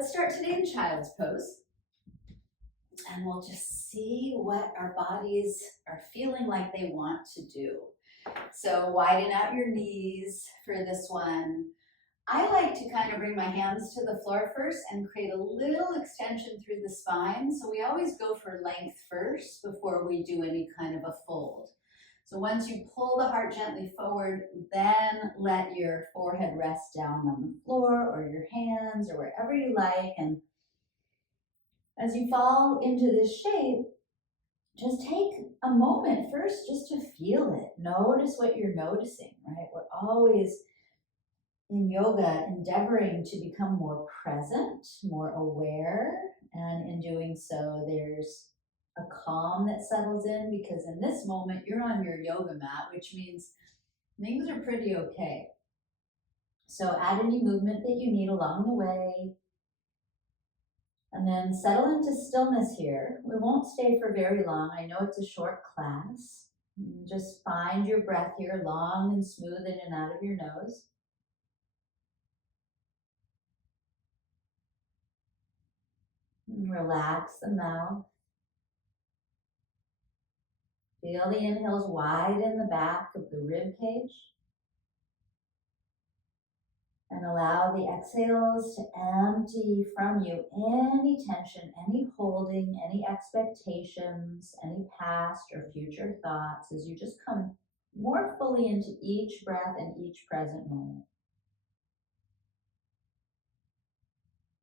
let's start today in child's pose. And we'll just see what our bodies are feeling like they want to do. So widen out your knees for this one. I like to kind of bring my hands to the floor first and create a little extension through the spine. So we always go for length first before we do any kind of a fold. So once you pull the heart gently forward, then let your forehead rest down on the floor or your hands or wherever you like. And as you fall into this shape, just take a moment first just to feel it. Notice what you're noticing, right? We're always in yoga endeavoring to become more present, more aware. And in doing so, there's a calm that settles in, because in this moment, you're on your yoga mat, which means things are pretty okay. So add any movement that you need along the way. And then settle into stillness here. We won't stay for very long. I know it's a short class. Just find your breath here, long and smooth in and out of your nose. And relax the mouth. Feel the inhales widen the back of the rib cage. And allow the exhales to empty from you any tension, any holding, any expectations, any past or future thoughts, as you just come more fully into each breath and each present moment.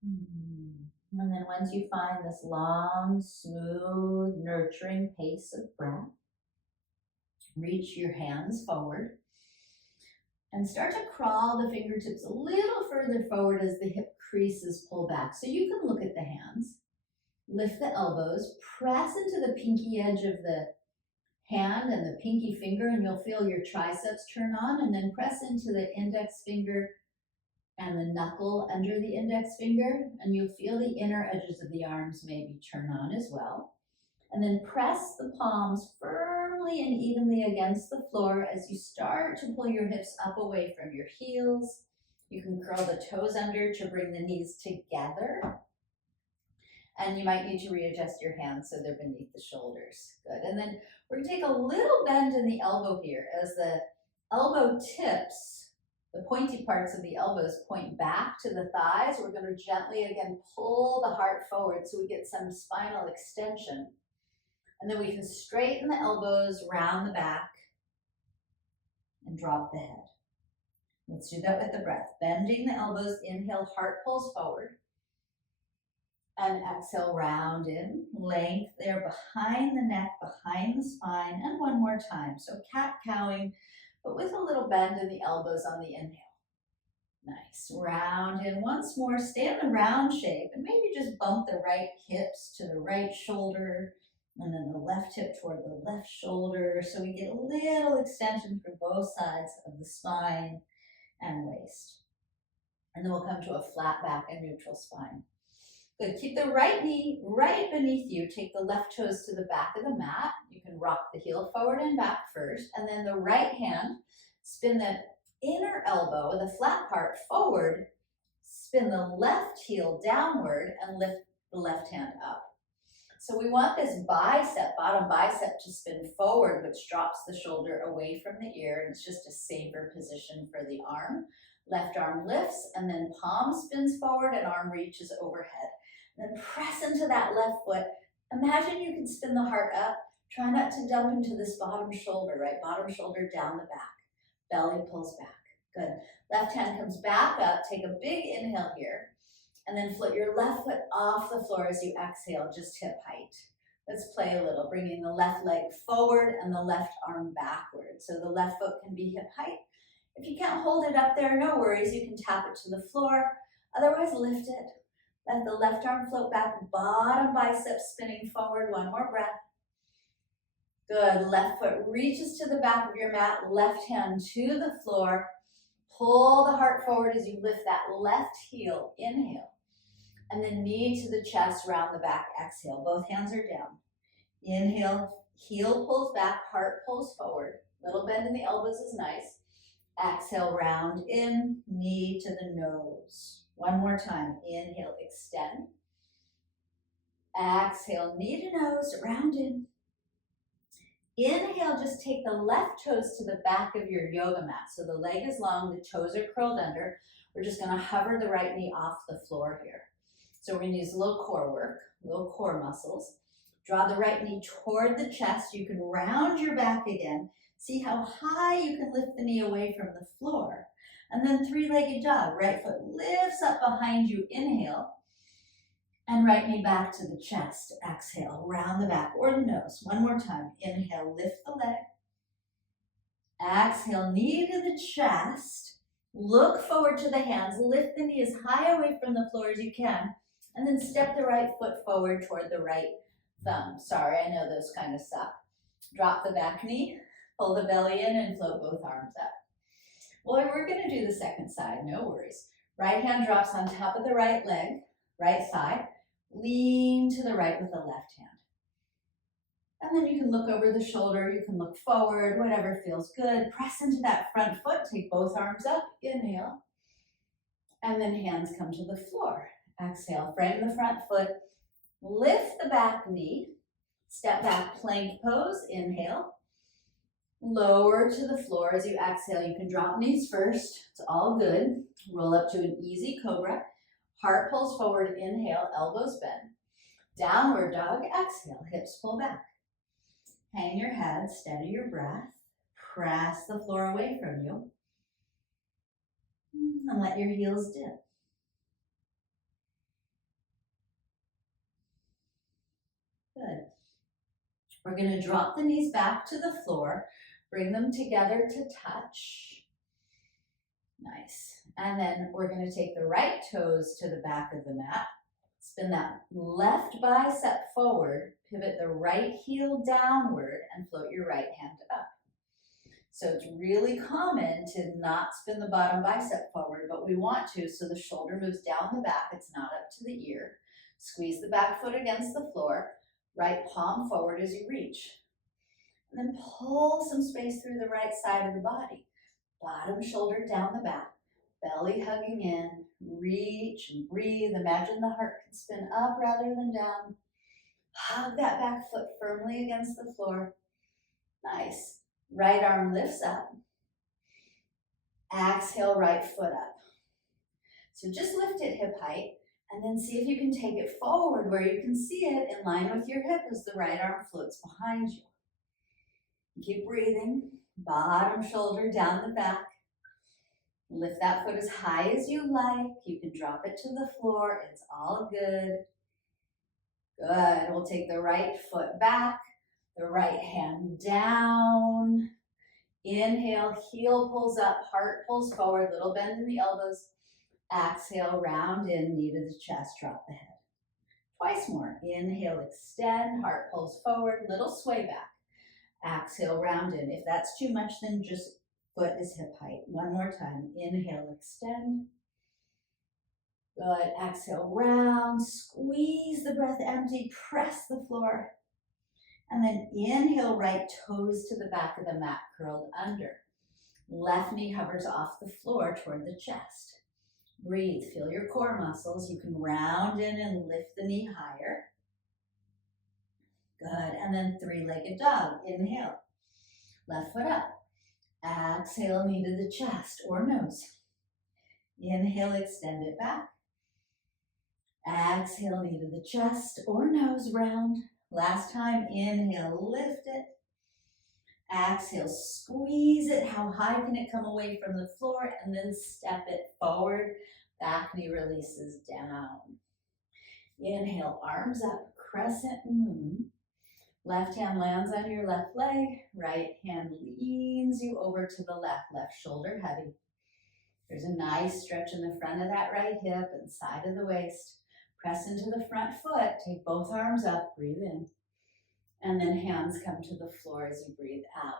And then once you find this long, smooth, nurturing pace of breath, reach your hands forward. And start to crawl the fingertips a little further forward as the hip creases pull back. So you can look at the hands, lift the elbows, press into the pinky edge of the hand and the pinky finger, and you'll feel your triceps turn on, and then press into the index finger and the knuckle under the index finger, and you'll feel the inner edges of the arms maybe turn on as well. And then press the palms firmly and evenly against the floor as you start to pull your hips up away from your heels. You can curl the toes under to bring the knees together. And you might need to readjust your hands so they're beneath the shoulders. Good. And then we're going to take a little bend in the elbow here as the elbow tips, the pointy parts of the elbows point back to the thighs. We're going to gently again pull the heart forward so we get some spinal extension. And then we can straighten the elbows, round the back, and drop the head. Let's do that with the breath. Bending the elbows, inhale, heart pulls forward. And exhale, round in, length there behind the neck, behind the spine, and one more time. So cat-cowing, but with a little bend in the elbows on the inhale. Nice, round in once more, stay in the round shape, and maybe just bump the right hips to the right shoulder, and then the left hip toward the left shoulder, so we get a little extension through both sides of the spine and waist. And then we'll come to a flat back and neutral spine. Good, keep the right knee right beneath you. Take the left toes to the back of the mat. You can rock the heel forward and back first, and then the right hand, spin the inner elbow, the flat part forward, spin the left heel downward, and lift the left hand up. So we want this bicep, bottom bicep, to spin forward, which drops the shoulder away from the ear, and it's just a safer position for the arm. Left arm lifts, and then palm spins forward and arm reaches overhead. And then press into that left foot. Imagine you can spin the heart up. Try not to dump into this bottom shoulder, right? Bottom shoulder down the back. Belly pulls back. Good. Left hand comes back up. Take a big inhale here. And then flip your left foot off the floor as you exhale, just hip height. Let's play a little, bringing the left leg forward and the left arm backward. So the left foot can be hip height. If you can't hold it up there, no worries. You can tap it to the floor. Otherwise, lift it. Let the left arm float back, bottom bicep spinning forward. One more breath. Good. Left foot reaches to the back of your mat, left hand to the floor. Pull the heart forward as you lift that left heel. Inhale. And then knee to the chest, round the back. Exhale. Both hands are down. Inhale. Heel pulls back, heart pulls forward. Little bend in the elbows is nice. Exhale, round in, knee to the nose. One more time. Inhale, extend. Exhale, knee to nose, round in. Inhale, just take the left toes to the back of your yoga mat. So the leg is long, the toes are curled under. We're just gonna hover the right knee off the floor here. So we're gonna use a little core work, little core muscles. Draw the right knee toward the chest. You can round your back again. See how high you can lift the knee away from the floor. And then three-legged dog. Right foot lifts up behind you. Inhale. And right knee back to the chest. Exhale, round the back or the nose. One more time. Inhale, lift the leg. Exhale, knee to the chest. Look forward to the hands. Lift the knee as high away from the floor as you can. And then step the right foot forward toward the right thumb. Sorry, I know those kind of suck. Drop the back knee, pull the belly in, and float both arms up. Well, we're going to do the second side, no worries. Right hand drops on top of the right leg, right side. Lean to the right with the left hand. And then you can look over the shoulder, you can look forward, whatever feels good. Press into that front foot, take both arms up, inhale. And then hands come to the floor. Exhale, frame the front foot, lift the back knee, step back plank pose, inhale. Lower to the floor as you exhale. You can drop knees first, it's all good. Roll up to an easy cobra. Heart pulls forward, inhale, elbows bend. Downward dog, exhale, hips pull back. Hang your head, steady your breath. Press the floor away from you. And let your heels dip. Good. We're going to drop the knees back to the floor. Bring them together to touch. Nice. And then we're going to take the right toes to the back of the mat. Spin that left bicep forward. Pivot the right heel downward and float your right hand up. So it's really common to not spin the bottom bicep forward, but we want to so the shoulder moves down the back. It's not up to the ear. Squeeze the back foot against the floor. Right palm forward as you reach. And then pull some space through the right side of the body. Bottom shoulder down the back. Belly hugging in. Reach and breathe. Imagine the heart can spin up rather than down. Hug that back foot firmly against the floor. Nice. Right arm lifts up. Exhale, right foot up. So just lift it hip height. And then see if you can take it forward where you can see it in line with your hip as the right arm floats behind you. Keep breathing. Bottom shoulder down the back. Lift that foot as high as you like. You can drop it to the floor. It's all good. Good. We'll take the right foot back. The right hand down. Inhale, heel pulls up, heart pulls forward, little bend in the elbows. Exhale, round in, knee to the chest, drop the head. Twice more. Inhale, extend, heart pulls forward, little sway back. Exhale, round in. If that's too much, then just foot is hip height. One more time. Inhale, extend. Good. Exhale, round. Squeeze the breath empty. Press the floor. And then inhale, right toes to the back of the mat, curled under. Left knee hovers off the floor toward the chest. Breathe, feel your core muscles. You can round in and lift the knee higher. Good, and then three-legged dog. Inhale, left foot up. Exhale, knee to the chest or nose. Inhale, extend it back. Exhale, knee to the chest or nose, round. Last time, inhale, lift it. Exhale, squeeze it. How high can it come away from the floor? And then step it forward. Back knee releases down. Inhale, arms up, crescent moon. Left hand lands on your left leg. Right hand leans you over to the left. Left shoulder heavy. There's a nice stretch in the front of that right hip and side of the waist. Press into the front foot. Take both arms up. Breathe in. And then hands come to the floor as you breathe out.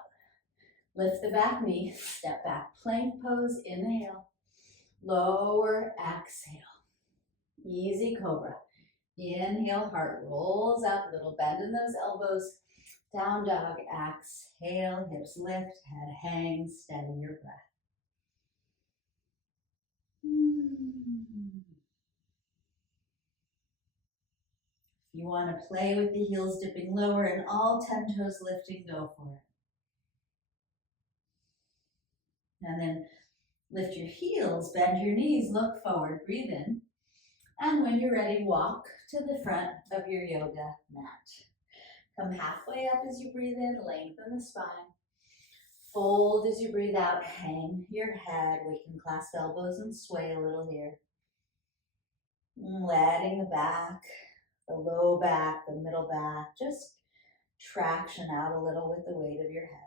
Lift the back knee, step back, plank pose, inhale. Lower, exhale. Easy cobra. Inhale, heart rolls up, little bend in those elbows. Down dog, exhale, hips lift, head hangs, steady your breath. You want to play with the heels dipping lower and all 10 toes lifting, go for it. And then lift your heels, bend your knees, look forward, breathe in. And when you're ready, walk to the front of your yoga mat. Come halfway up as you breathe in, lengthen the spine. Fold as you breathe out, hang your head. We can clasp elbows and sway a little here. Letting the back, the low back, the middle back, just traction out a little with the weight of your head.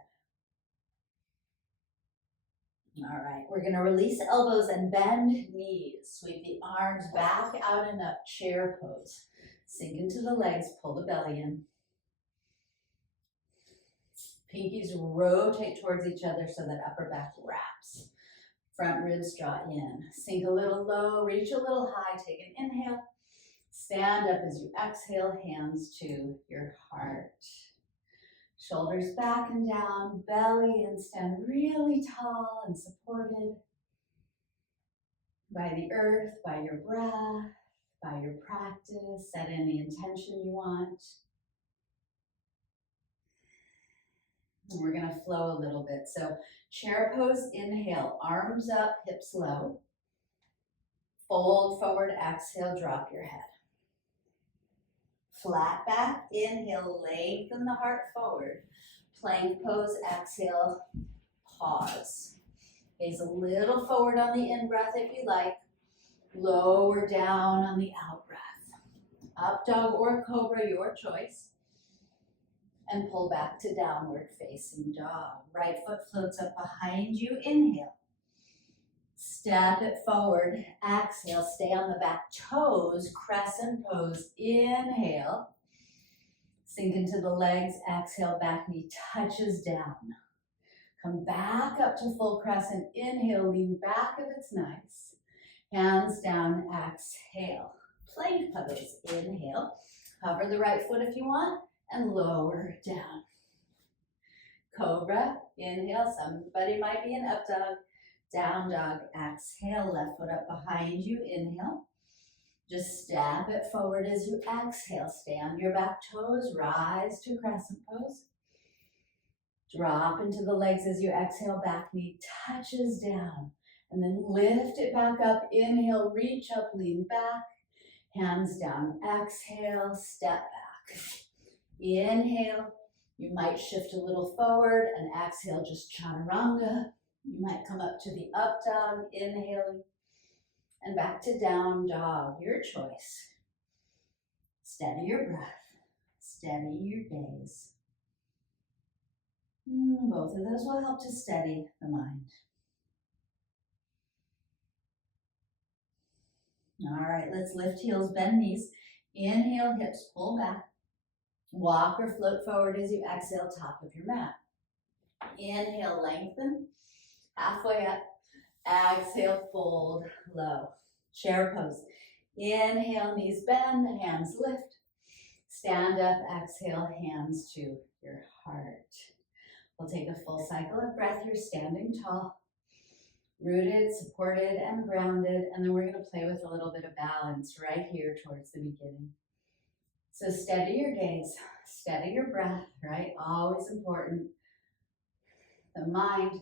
All right, we're gonna release elbows and bend knees. Sweep the arms back, out and up, chair pose. Sink into the legs, pull the belly in. Pinkies rotate towards each other so that upper back wraps. Front ribs draw in. Sink a little low, reach a little high, take an inhale. Stand up as you exhale, hands to your heart. Shoulders back and down, belly in, stand really tall and supported by the earth, by your breath, by your practice. Set any intention you want. And we're gonna flow a little bit. So chair pose, inhale, arms up, hips low. Fold forward, exhale, drop your head. Flat back, inhale, lengthen the heart forward. Plank pose, exhale, pause. Gaze a little forward on the in-breath if you like. Lower down on the out-breath. Up dog or cobra, your choice. And pull back to downward facing dog. Right foot floats up behind you, inhale. Step it forward, exhale, stay on the back toes, crescent pose, inhale. Sink into the legs, exhale, back knee touches down. Come back up to full crescent, inhale, lean back if it's nice. Hands down, exhale. Plank pose, inhale. Hover the right foot if you want, and lower down. Cobra, inhale, somebody might be in up dog. Down dog, exhale, left foot up behind you, inhale. Just step it forward as you exhale. Stay on your back toes, rise to crescent pose. Drop into the legs as you exhale, back knee touches down. And then lift it back up, inhale, reach up, lean back. Hands down, exhale, step back. Inhale, you might shift a little forward, and exhale, just chaturanga. You might come up to the up dog, inhaling, and back to down dog, your choice. Steady your breath, steady your gaze. Both of those will help to steady the mind. All right, let's lift heels, bend knees. Inhale, hips pull back. Walk or float forward as you exhale, top of your mat. Inhale, lengthen. Halfway up, exhale, fold low. Chair pose. Inhale, knees bend, hands lift. Stand up, exhale, hands to your heart. We'll take a full cycle of breath here, standing tall, rooted, supported, and grounded. And then we're gonna play with a little bit of balance right here towards the beginning. So steady your gaze, steady your breath, right? Always important. The mind,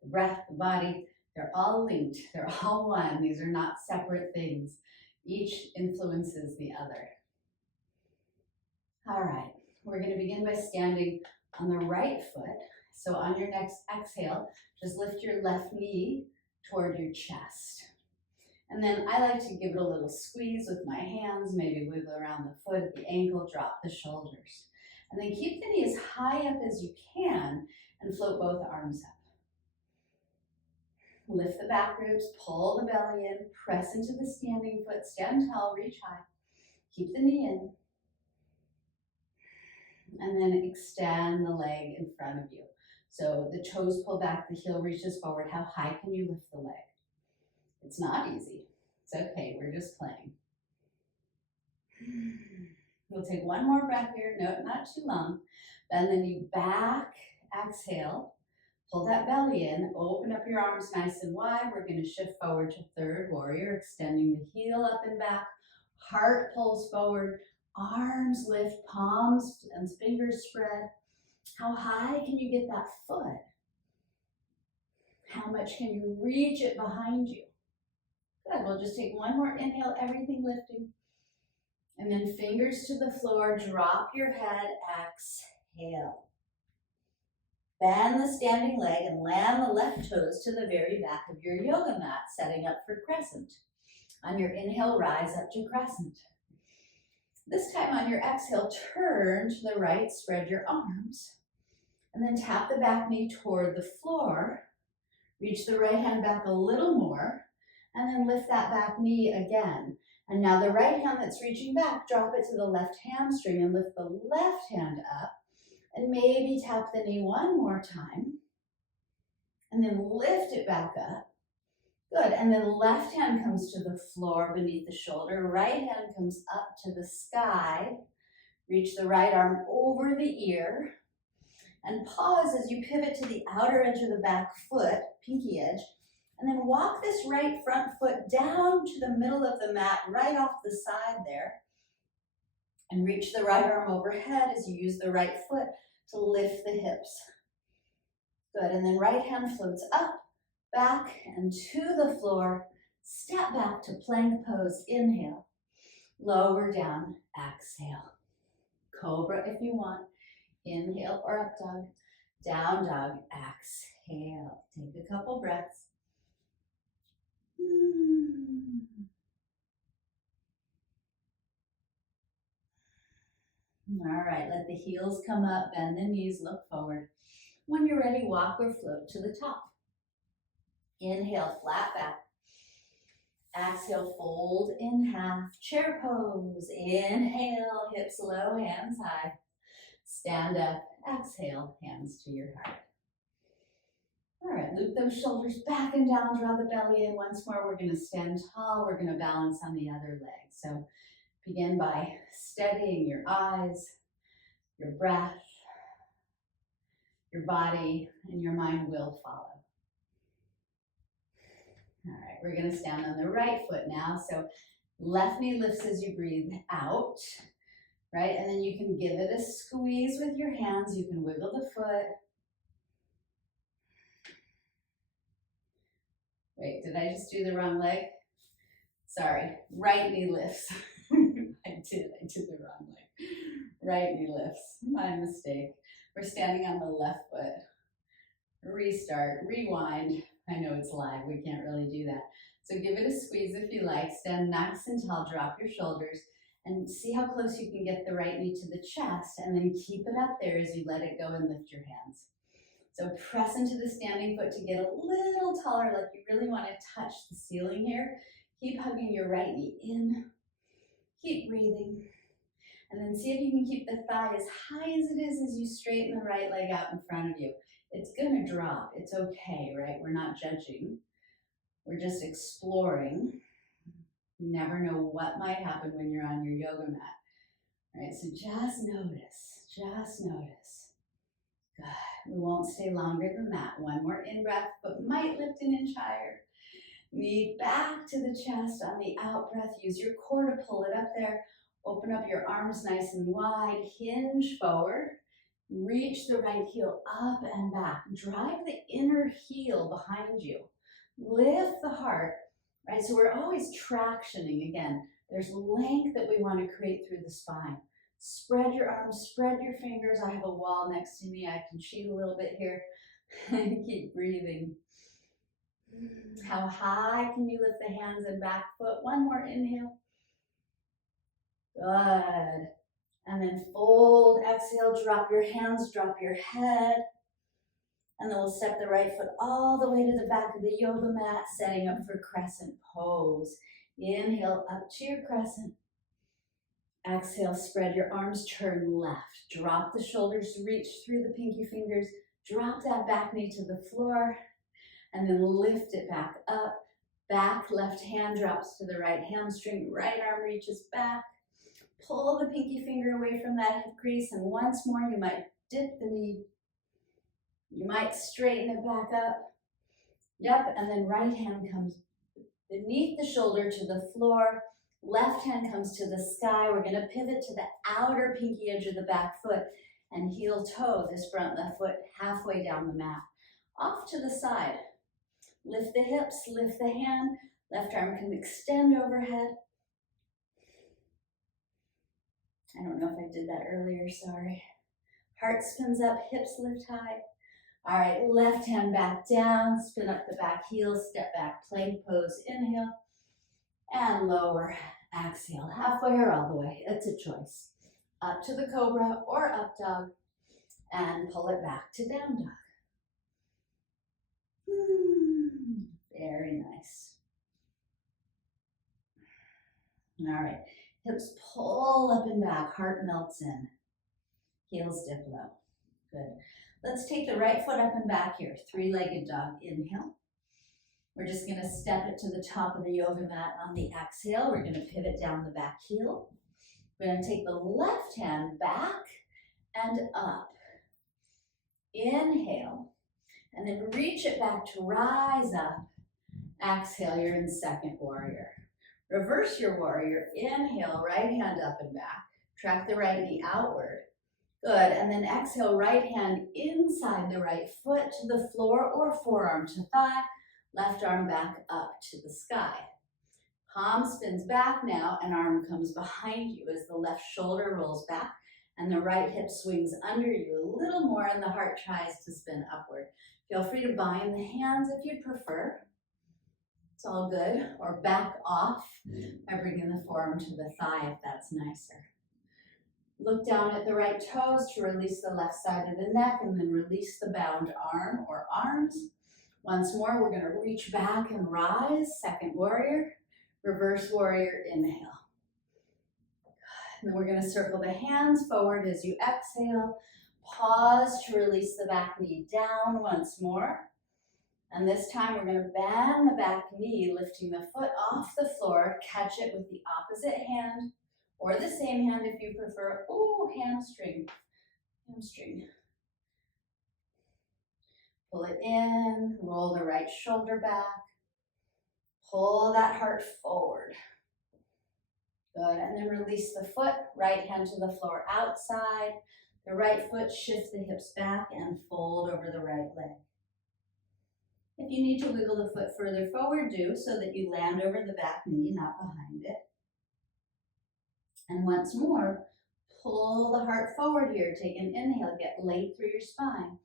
the breath, the body, they're all linked. They're all one. These are not separate things. Each influences the other. All right, we're going to begin by standing on the right foot. So on your next exhale, just lift your left knee toward your chest. And then I like to give it a little squeeze with my hands, maybe wiggle around the foot, the ankle, drop the shoulders. And then keep the knee as high up as you can and float both arms up. Lift the back ribs, pull the belly in, press into the standing foot, stand tall, reach high. Keep the knee in. And then extend the leg in front of you. So the toes pull back, the heel reaches forward. How high can you lift the leg? It's not easy. It's okay, we're just playing. We'll take one more breath here, no, not too long. Bend the knee back, exhale. Pull that belly in, open up your arms nice and wide. We're gonna shift forward to third warrior, extending the heel up and back. Heart pulls forward, Arms lift, palms and fingers spread. How high can you get that foot? How much can you reach it behind you? Good, we'll just take one more inhale, everything lifting. And then fingers to the floor, drop your head, exhale. Bend the standing leg and land the left toes to the very back of your yoga mat, setting up for crescent. On your inhale, rise up to crescent. This time on your exhale, turn to the right, spread your arms, and then tap the back knee toward the floor. Reach the right hand back a little more, and then lift that back knee again. And now the right hand that's reaching back, drop it to the left hamstring and lift the left hand up, and maybe tap the knee one more time, and then lift it back up. Good, and then left hand comes to the floor beneath the shoulder, right hand comes up to the sky. Reach the right arm over the ear, and pause as you pivot to the outer edge of the back foot, pinky edge, and then walk this right front foot down to the middle of the mat, right off the side there, and reach the right arm overhead as you use the right foot to lift the hips. Good, and then right hand floats up, back, and to the floor. Step back to plank pose, inhale. Lower down, exhale. Cobra if you want. Inhale or up dog. Down dog, exhale. Take a couple breaths. All right, let the heels come up, bend the knees, look forward. When you're ready, walk or float to the top. Inhale, flat back. Exhale, fold in half, chair pose. Inhale, hips low, hands high. Stand up, exhale, hands to your heart. All right, loop those shoulders back and down, draw the belly in. Once more, we're gonna stand tall. We're gonna balance on the other leg. So begin by steadying your eyes, your breath, your body, and your mind will follow. All right, we're gonna stand on the right foot now. So left knee lifts as you breathe out, right? And then you can give it a squeeze with your hands. You can wiggle the foot. Wait, did I just do the wrong leg? Sorry, right knee lifts. I did the wrong leg. Right knee lifts, my mistake. We're standing on the left foot. Restart, rewind. I know it's live, we can't really do that. So give it a squeeze if you like. Stand nice and tall, drop your shoulders, and see how close you can get the right knee to the chest, and then keep it up there as you let it go and lift your hands. So press into the standing foot to get a little taller, like you really want to touch the ceiling here. Keep hugging your right knee in. Keep breathing. And then see if you can keep the thigh as high as it is as you straighten the right leg out in front of you. It's gonna drop, it's okay, right? We're not judging. We're just exploring. You never know what might happen when you're on your yoga mat, right? So just notice, just notice. Good. We won't stay longer than that. One more in-breath, but might lift an inch higher. Knee back to the chest on the out-breath. Use your core to pull it up there. Open up your arms nice and wide. Hinge forward. Reach the right heel up and back. Drive the inner heel behind you. Lift the heart, right? So we're always tractioning. Again, there's length that we want to create through the spine. Spread your arms, spread your fingers. I have a wall next to me. I can cheat a little bit here. Keep breathing. How high can you lift the hands and back foot? One more inhale. Good. And then fold, exhale, drop your hands, drop your head. And then we'll step the right foot all the way to the back of the yoga mat, setting up for crescent pose. Inhale up to your crescent. Exhale, spread your arms, turn left. Drop the shoulders, reach through the pinky fingers. Drop that back knee to the floor. And then lift it back up. Back left hand drops to the right hamstring. Right arm reaches back. Pull the pinky finger away from that hip crease. And once more, you might dip the knee. You might straighten it back up. Yep, and then right hand comes beneath the shoulder to the floor. Left hand comes to the sky. We're gonna pivot to the outer pinky edge of the back foot and heel toe this front left foot halfway down the mat. Off to the side. Lift the hips, lift the hand. Left arm can extend overhead. I don't know if I did that earlier, sorry. Heart spins up, hips lift high. All right, left hand back down, spin up the back heel, step back, plank pose, inhale, and lower, exhale, halfway or all the way, it's a choice. Up to the cobra or up dog, and pull it back to down dog. Very nice. All right, hips pull up and back, heart melts in, heels dip low. Good. Let's take the right foot up and back here, three-legged dog, inhale. We're just gonna step it to the top of the yoga mat on the exhale. We're gonna pivot down the back heel. We're gonna take the left hand back and up. Inhale, and then reach it back to rise up. Exhale, you're in second warrior. Reverse your warrior, inhale, right hand up and back. Track the right knee outward. Good, and then exhale, right hand inside the right foot to the floor or forearm to thigh, left arm back up to the sky. Palm spins back now and arm comes behind you as the left shoulder rolls back and the right hip swings under you a little more and the heart tries to spin upward. Feel free to bind the hands if you'd prefer. It's all good, or back off by bringing the forearm to the thigh if that's nicer. Look down at the right toes to release the left side of the neck and then release the bound arm or arms. Once more, we're gonna reach back and rise, second warrior, reverse warrior, inhale. And then we're gonna circle the hands forward as you exhale. Pause to release the back knee down once more. And this time we're gonna bend the back knee, lifting the foot off the floor, catch it with the opposite hand, or the same hand if you prefer. Ooh, hamstring, hamstring. Pull it in, roll the right shoulder back, pull that heart forward. Good, and then release the foot, right hand to the floor outside. The right foot, shift the hips back and fold over the right leg. If you need to wiggle the foot further forward, do so that you land over the back knee, not behind it. And once more, pull the heart forward here. Take an inhale, get length through your spine.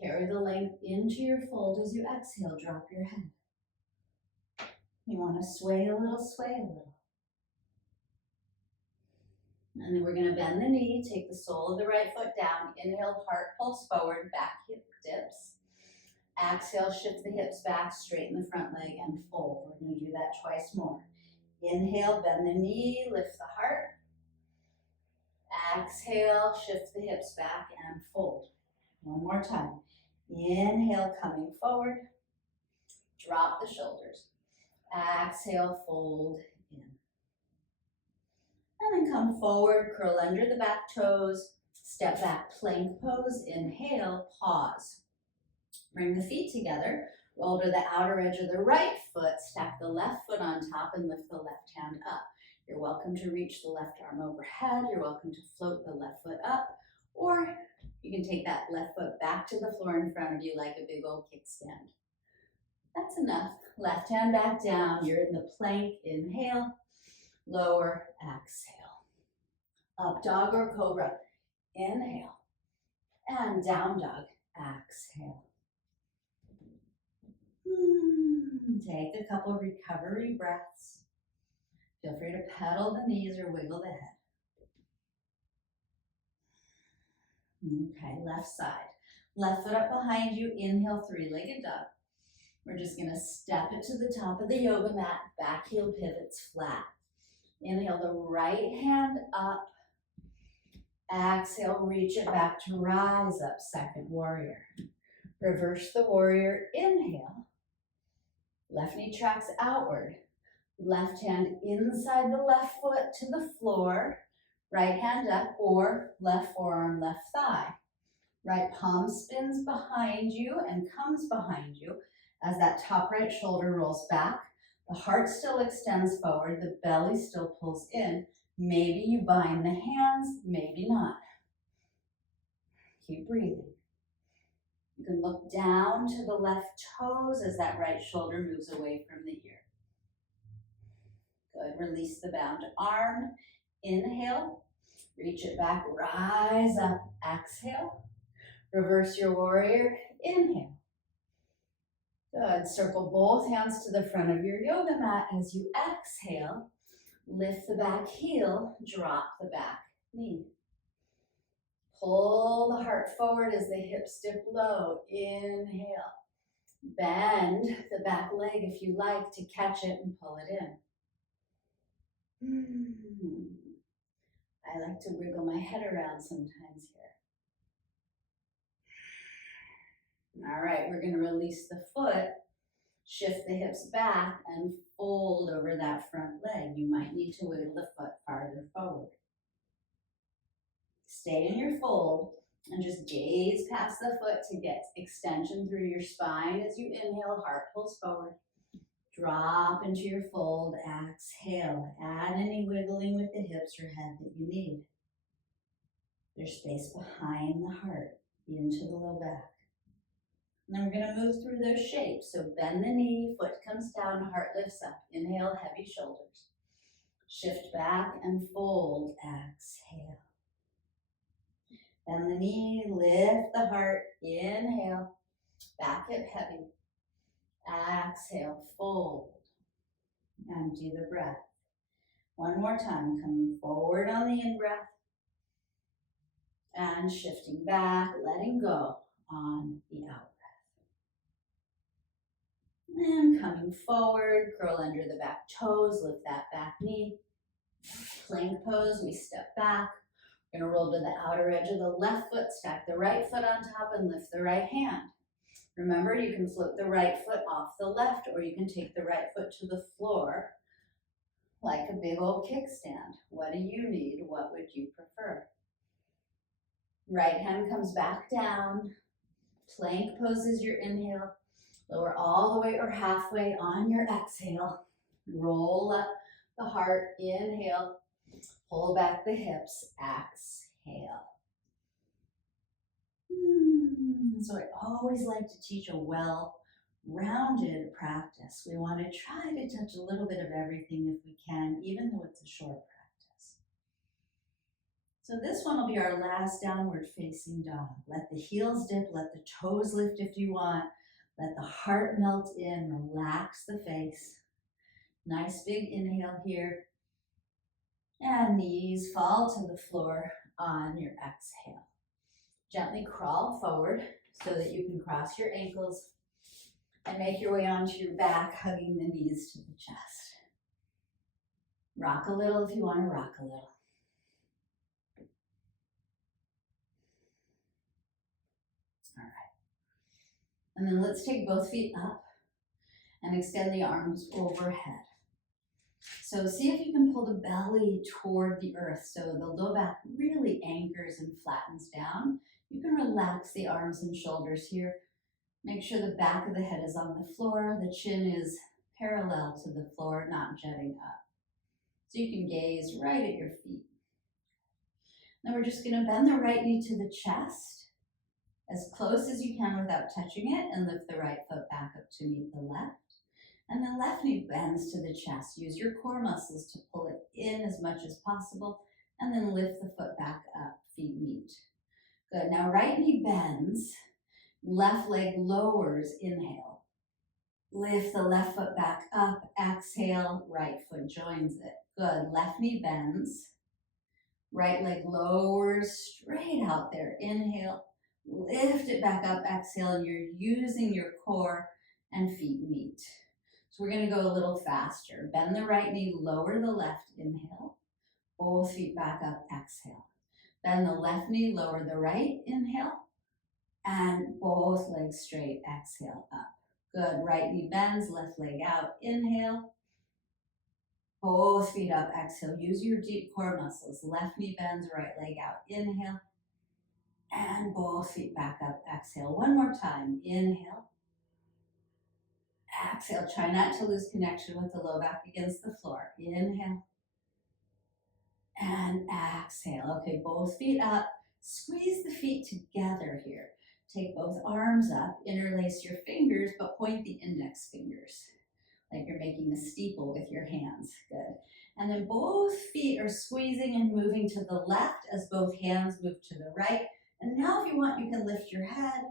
Carry the length into your fold as you exhale, drop your head. You want to sway a little, sway a little. And then we're going to bend the knee, take the sole of the right foot down, inhale, heart pulls forward, back hip dips. Exhale, shift the hips back, straighten the front leg and fold. We're going to do that twice more. Inhale, bend the knee, lift the heart. Exhale, shift the hips back and fold. One more time. Inhale, coming forward. Drop the shoulders. Exhale, fold in. And then come forward, curl under the back toes. Step back, plank pose. Inhale, pause. Bring the feet together. Roll to the outer edge of the right foot. Stack the left foot on top and lift the left hand up. You're welcome to reach the left arm overhead. You're welcome to float the left foot up. Or you can take that left foot back to the floor in front of you like a big old kickstand. That's enough. Left hand back down. You're in the plank. Inhale. Lower. Exhale. Up dog or cobra. Inhale. And down dog. Exhale. Take a couple recovery breaths. Feel free to pedal the knees or wiggle the head. Okay, left side. Left foot up behind you. Inhale, three-legged dog. We're just going to step it to the top of the yoga mat. Back heel pivots flat. Inhale the right hand up. Exhale, reach it back to rise up, second warrior. Reverse the warrior. Inhale. Left knee tracks outward. Left hand inside the left foot to the floor. Right hand up or left forearm, left thigh. Right palm spins behind you and comes behind you as that top right shoulder rolls back. The heart still extends forward, the belly still pulls in. Maybe you bind the hands, maybe not. Keep breathing. You can look down to the left toes as that right shoulder moves away from the ear. Good, release the bound arm. Inhale, reach it back, rise up, exhale. Reverse your warrior, inhale. Good, circle both hands to the front of your yoga mat as you exhale. Lift the back heel, drop the back knee. Pull the heart forward as the hips dip low. Inhale. Bend the back leg if you like to catch it and pull it in. I like to wiggle my head around sometimes here. All right, we're going to release the foot, shift the hips back, and fold over that front leg. You might need to wiggle the foot farther forward. Stay in your fold and just gaze past the foot to get extension through your spine as you inhale, heart pulls forward. Drop into your fold, exhale. Add any wiggling with the hips or head that you need. There's space behind the heart, into the low back. And then we're going to move through those shapes. So bend the knee, foot comes down, heart lifts up. Inhale, heavy shoulders. Shift back and fold, exhale. Bend the knee, lift the heart, inhale, back hip heavy. Exhale, fold. Empty the breath. One more time, coming forward on the in-breath. And shifting back, letting go on the out-breath. And coming forward, curl under the back toes, lift that back knee. Plank pose, we step back. We're gonna roll to the outer edge of the left foot, stack the right foot on top and lift the right hand. Remember, you can flip the right foot off the left, or you can take the right foot to the floor like a big old kickstand. What do you need? What would you prefer? Right hand comes back down. Plank pose is your inhale. Lower all the way or halfway on your exhale. Roll up the heart, inhale. Pull back the hips, exhale. So I always like to teach a well-rounded practice. We want to try to touch a little bit of everything if we can, even though it's a short practice. So this one will be our last downward facing dog. Let the heels dip, let the toes lift if you want. Let the heart melt in, relax the face. Nice big inhale here. And knees fall to the floor on your exhale. Gently crawl forward so that you can cross your ankles and make your way onto your back, hugging the knees to the chest. Rock a little if you want to rock a little. All right. And then let's take both feet up and extend the arms overhead. So see if you can pull the belly toward the earth so the low back really anchors and flattens down. You can relax the arms and shoulders here. Make sure the back of the head is on the floor. The chin is parallel to the floor, not jutting up. So you can gaze right at your feet. Then we're just going to bend the right knee to the chest as close as you can without touching it, and lift the right foot back up to meet the left. And the left knee bends to the chest. Use your core muscles to pull it in as much as possible, and then lift the foot back up, feet meet. Good, now right knee bends, left leg lowers, inhale. Lift the left foot back up, exhale, right foot joins it. Good, left knee bends, right leg lowers, straight out there, inhale. Lift it back up, exhale, and you're using your core and feet meet. So we're going to go a little faster. Bend the right knee, lower the left, inhale. Both feet back up, exhale. Bend the left knee, lower the right, inhale. And both legs straight, exhale, up. Good, right knee bends, left leg out, inhale. Both feet up, exhale. Use your deep core muscles. Left knee bends, right leg out, inhale. And both feet back up, exhale. One more time, inhale. Exhale, try not to lose connection with the low back against the floor. Inhale and exhale. Okay, both feet up. Squeeze the feet together here. Take both arms up, interlace your fingers, but point the index fingers like you're making a steeple with your hands. Good. And then both feet are squeezing and moving to the left as both hands move to the right. And now if you want, you can lift your head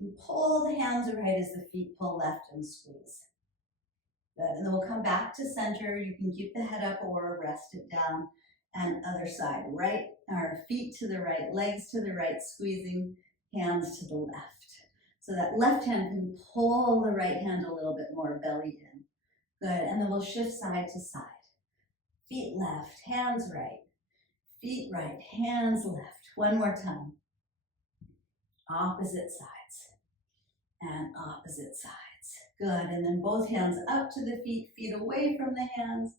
and pull the hands right as the feet pull left and squeeze. Good. And then we'll come back to center. You can keep the head up or rest it down. And other side, right, our feet to the right, legs to the right, squeezing, hands to the left. So that left hand can pull the right hand a little bit more, belly in. Good, and then we'll shift side to side. Feet left, hands right, feet right, hands left. One more time. Opposite sides and opposite sides. Good, and then both hands up to the feet, feet away from the hands.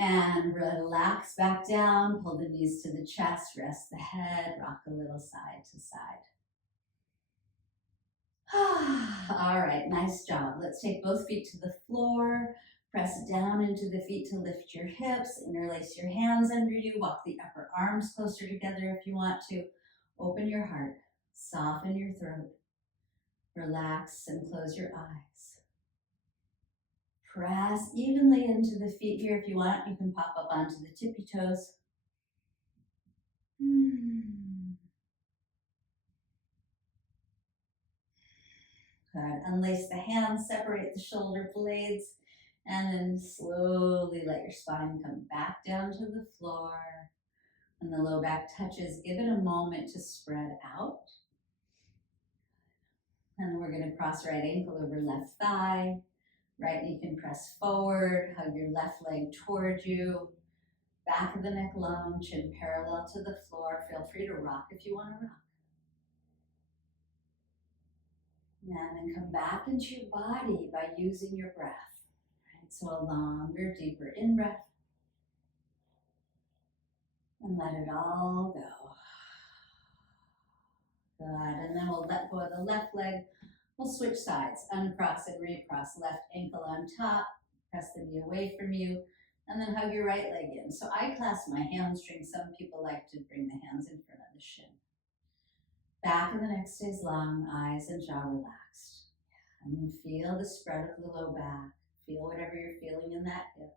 And relax back down, pull the knees to the chest, rest the head, rock a little side to side. All right, nice job. Let's take both feet to the floor, press down into the feet to lift your hips, interlace your hands under you, walk the upper arms closer together if you want to. Open your heart, soften your throat, relax and close your eyes. Press evenly into the feet here. If you want, you can pop up onto the tippy toes. Good. Unlace the hands, separate the shoulder blades, and then slowly let your spine come back down to the floor. When the low back touches, give it a moment to spread out. And we're going to cross right ankle over left thigh. Right knee can press forward, hug your left leg towards you. Back of the neck long, chin parallel to the floor. Feel free to rock if you want to rock. And then come back into your body by using your breath. Right, so a longer, deeper in-breath. And let it all go. Good, and then we'll let go of the left leg. We'll switch sides, uncross and recross. Left ankle on top, press the knee away from you, and then hug your right leg in. So I clasp my hamstring. Some people like to bring the hands in front of the shin. Back of the neck stays long, eyes and jaw relaxed. And then feel the spread of the low back. Feel whatever you're feeling in that hip.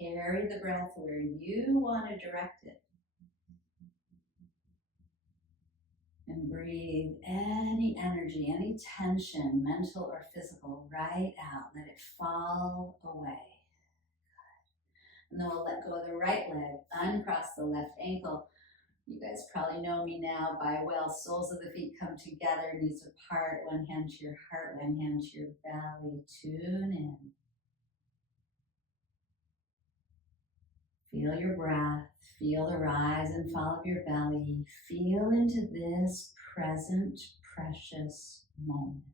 Carry the breath where you want to direct it. And breathe any energy, any tension, mental or physical, right out. Let it fall away. And then we'll let go of the right leg, uncross the left ankle. You guys probably know me now by well. Soles of the feet come together, knees apart, one hand to your heart, one hand to your belly. Tune in. Feel your breath. Feel the rise and fall of your belly. Feel into this present, precious moment.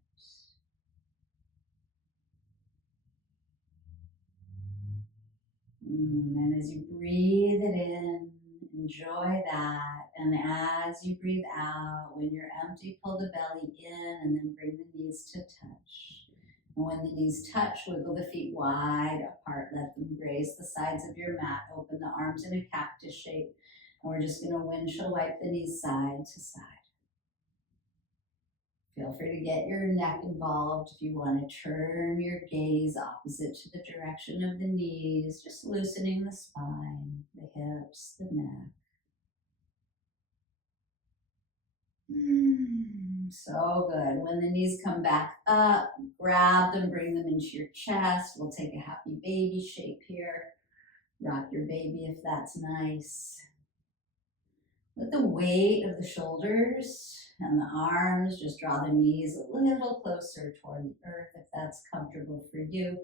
And as you breathe it in, enjoy that. And as you breathe out, when you're empty, pull the belly in and then bring the knees to touch. And when the knees touch, wiggle the feet wide apart. Let them graze the sides of your mat. Open the arms in a cactus shape. And we're just going to windshield wipe the knees side to side. Feel free to get your neck involved if you want to turn your gaze opposite to the direction of the knees, just loosening the spine, the hips, the neck. So good. When the knees come back up, grab them, bring them into your chest. We'll take a happy baby shape here. Rock your baby if that's nice. Let the weight of the shoulders and the arms just draw the knees a little closer toward the earth if that's comfortable for you.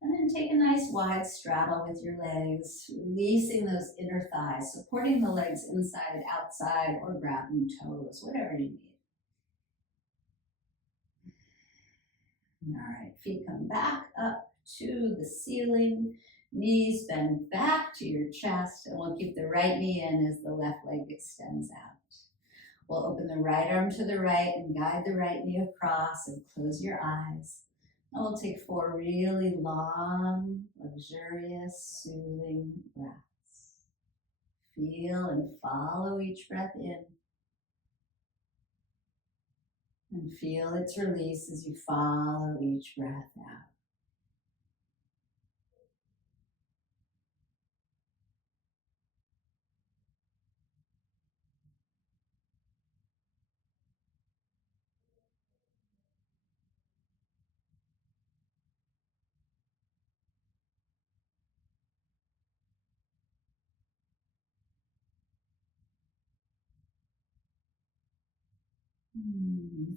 And then take a nice wide straddle with your legs, releasing those inner thighs, supporting the legs inside, outside, or grabbing toes, whatever you need. All right, feet come back up to the ceiling. Knees bend back to your chest, and we'll keep the right knee in as the left leg extends out. We'll open the right arm to the right and guide the right knee across and close your eyes. And we'll take 4 really long, luxurious, soothing breaths. Feel and follow each breath in. And feel its release as you follow each breath out.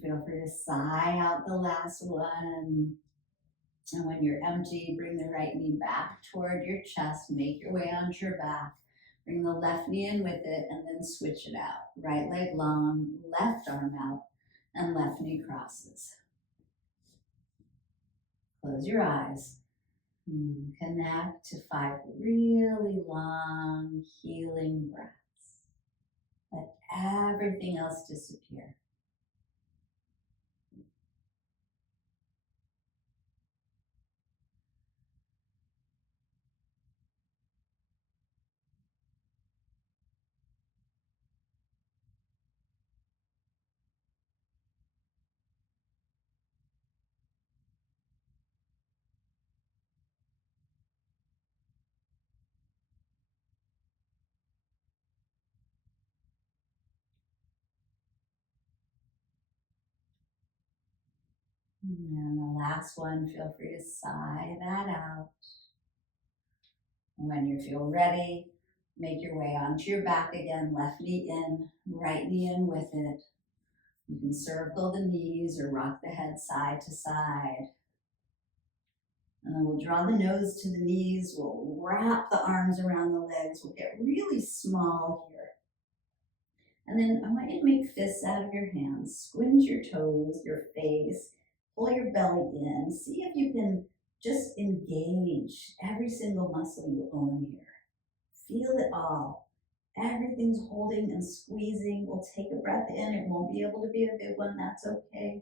Feel free to sigh out the last one. And when you're empty, bring the right knee back toward your chest. Make your way onto your back. Bring the left knee in with it and then switch it out. Right leg long, left arm out, and left knee crosses. Close your eyes. Connect to 5 really long, healing breaths. Let everything else disappear. And the last one, feel free to sigh that out. And when you feel ready, make your way onto your back again, left knee in, right knee in with it. You can circle the knees or rock the head side to side. And then we'll draw the nose to the knees. We'll wrap the arms around the legs. We'll get really small here. And then I want you to make fists out of your hands. Squint your toes, your face. Pull your belly in. See if you can just engage every single muscle you own here. Feel it all. Everything's holding and squeezing. We'll take a breath in. It won't be able to be a big one. That's okay.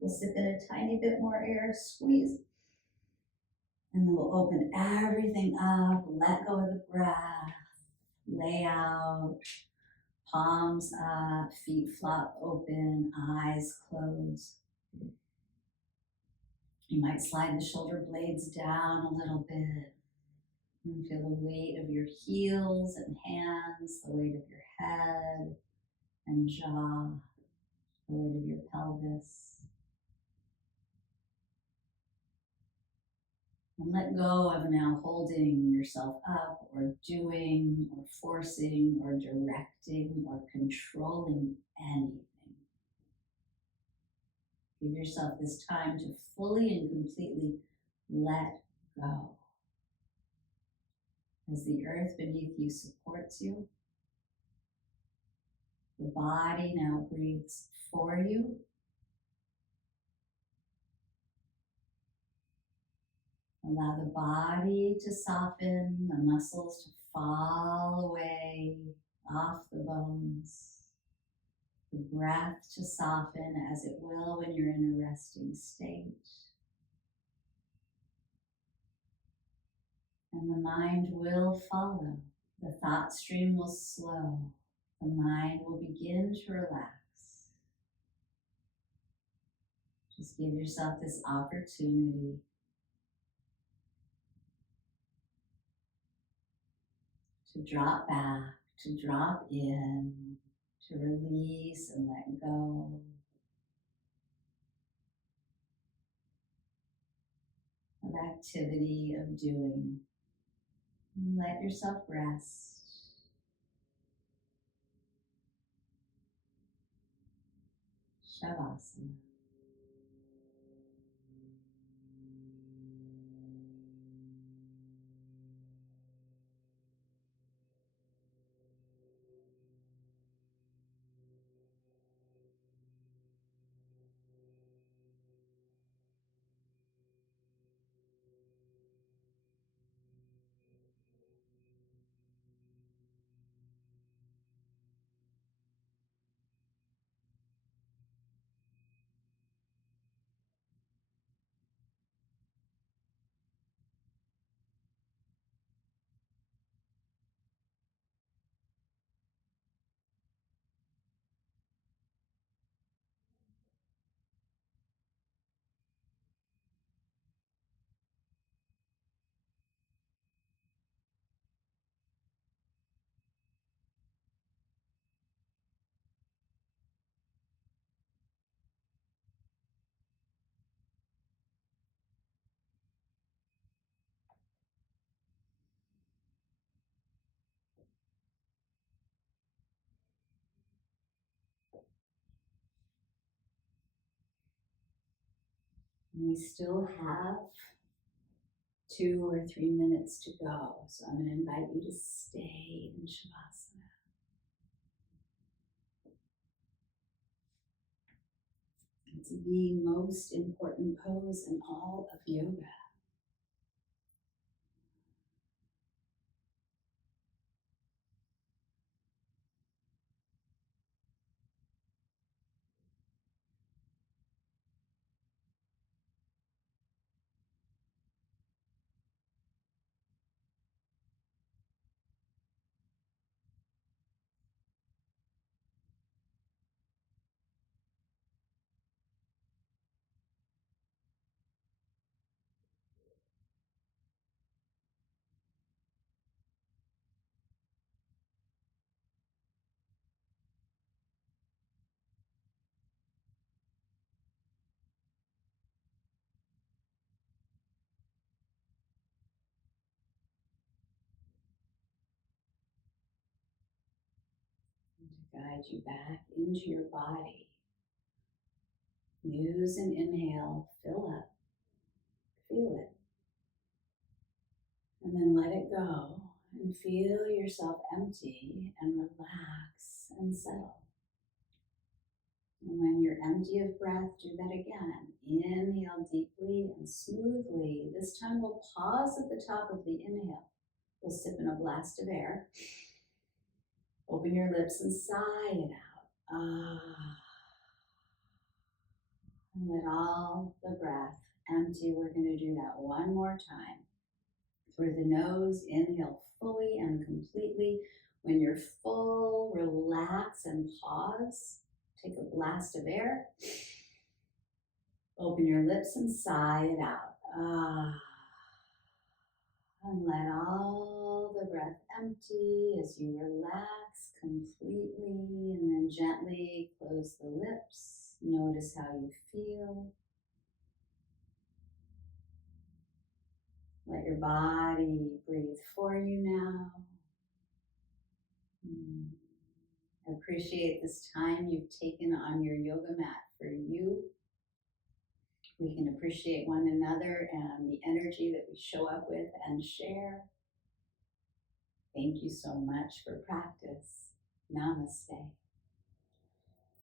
We'll sip in a tiny bit more air. Squeeze. And then we'll open everything up. Let go of the breath. Lay out. Palms up. Feet flop open. Eyes closed. You might slide the shoulder blades down a little bit. And feel the weight of your heels and hands, the weight of your head and jaw, the weight of your pelvis. And let go of now holding yourself up or doing or forcing or directing or controlling anything. Give yourself this time to fully and completely let go. As the earth beneath you supports you, the body now breathes for you. Allow the body to soften, the muscles to fall away off the bones. The breath to soften as it will when you're in a resting state. And the mind will follow. The thought stream will slow. The mind will begin to relax. Just give yourself this opportunity to drop back, to drop in, to release and let go. Of activity, of doing. Let yourself rest. Shavasana. And we still have 2 or 3 minutes to go. So I'm going to invite you to stay in Shavasana. It's the most important pose in all of yoga. And to guide you back into your body, use an inhale, fill up, feel it, and then let it go and feel yourself empty and relax and settle. And when you're empty of breath, do that again. Inhale deeply and smoothly. This time we'll pause at the top of the inhale. We'll sip in a blast of air. Open your lips and sigh it out. Ah. And let all the breath empty. We're going to do that one more time. Through the nose, inhale fully and completely. When you're full, relax and pause. Take a blast of air. Open your lips and sigh it out. Ah. And let all the breath empty as you relax completely, and then gently close the lips. Notice how you feel. Let your body breathe for you now. Appreciate this time you've taken on your yoga mat for you. We can appreciate one another and the energy that we show up with and share. Thank you so much for practice. Namaste.